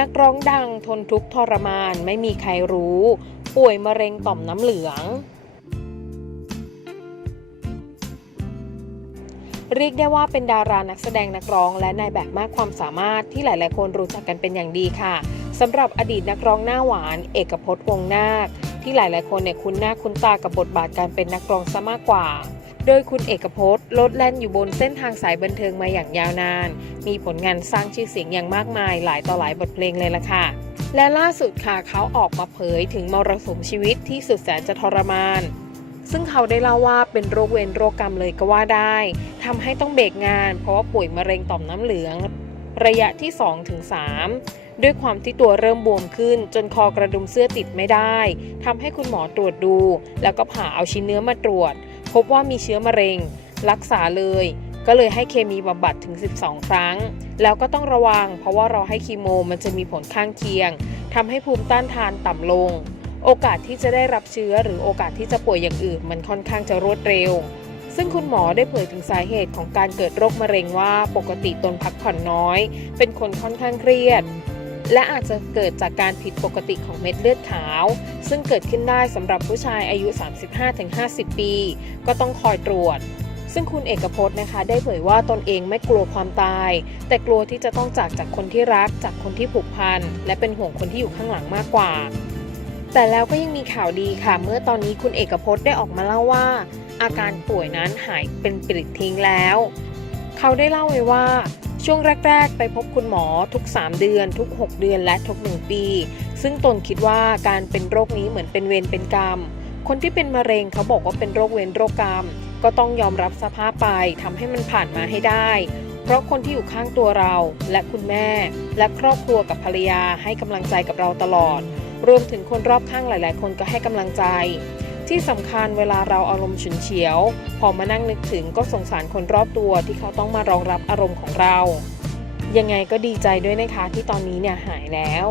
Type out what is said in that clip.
นักร้องดังทนทุกข์ทรมานไม่มีใครรู้ ป่วยมะเร็งต่อมน้ำเหลือง เรียกได้ว่าเป็นดารานักแสดงนักร้อง และนายแบบมากความสามารถที่หลาย ๆ คนรู้จักกันเป็นอย่างดีค่ะสำหรับอดีตนักร้องหน้าหวาน เอกพจน์วงนาคที่หลาย ๆ คนเนี่ยคุ้นหน้าคุ้นตากับบทบาทการเป็นนักร้องซะมากกว่า โดยคุณเอกพจน์ลดแล่นอยู่บนเส้นทางสายบันเทิงมาอย่างยาวนาน มีผลงานสร้างชื่อเสียงอย่างมากมายหลายต่อหลายบทเพลงเลยล่ะค่ะ และล่าสุดค่ะเขาออกมาเผยถึงมรสุมชีวิตที่สุดแสนจะทรมาน ซึ่งเขาได้เล่าว่าเป็นโรคเวรโรคกรรมเลยก็ว่าได้ทำให้ต้องเบรกงาน เพราะว่าป่วยมะเร็งต่อมน้ำเหลือง ระยะที่2-3ถึง3ด้วยความที่ตัวเริ่มบวมขึ้น จนคอกระดุมเสื้อติดไม่ได้ทำให้คุณหมอตรวจดู แล้วก็ผ่าเอาชิ้นเนื้อมาตรวจ พบว่ามีเชื้อมะเร็ง รักษาเลย ก็เลยให้เคมีบำบัดถึง 12 ครั้ง แล้วก็ต้องระวัง เพราะว่าเราให้คีโมมันจะมีผลข้างเคียงทำให้ภูมิต้านทานต่ำลง โอกาสที่จะได้รับเชื้อหรือโอกาสที่จะป่วยอย่างอื่น มันค่อนข้างจะรวดเร็ว ซึ่งคุณหมอได้เผยถึงสาเหตุของการเกิดโรคมะเร็งว่าปกติตนพักผ่อนน้อย เป็นคนค่อนข้างเครียด และอาจจะเกิดจากการผิดปกติของเม็ดเลือดขาว ซึ่งเกิดขึ้นได้สำหรับผู้ชายอายุ 35-50 ปี ก็ต้องคอยตรวจ ซึ่งคุณเอกพจน์นะคะ ได้เผยว่าตนเองไม่กลัวความตาย แต่กลัวที่จะต้องจากจากคนที่รัก จากคนที่ผูกพัน และเป็นห่วงคนที่อยู่ข้างหลังมากกว่า แต่แล้วก็ยังมีข่าวดีค่ะ เมื่อตอนนี้คุณเอกพจน์ได้ออกมาเล่าว่า อาการป่วยนั้นหายเป็นปลิดทิ้งแล้ว เขาได้เล่าไว้ว่า ช่วงแรก ๆ ไปพบคุณหมอทุก 3 เดือน ทุก 6 เดือนและทุก 1 ปี ซึ่งตนคิดว่าการเป็นโรคนี้เหมือนเป็นเวรเป็นกรรม คนที่เป็นมะเร็งเขาบอกว่าเป็นโรคเวรโรคกรรม ก็ต้องยอมรับสภาพไปทำให้มันผ่านมาให้ได้ เพราะคนที่อยู่ข้างตัวเราและคุณแม่ และครอบครัวกับภรรยาให้กำลังใจกับเราตลอด รวมถึงคนรอบข้างหลาย ๆ คนก็ให้กำลังใจ ที่สำคัญเวลาเราอารมณ์ฉุนเฉียว พอมานั่งนึกถึงก็สงสารคนรอบตัวที่เขาต้องมารองรับอารมณ์ของเรา ยังไงก็ดีใจด้วยนะคะที่ตอนนี้เนี่ยหายแล้ว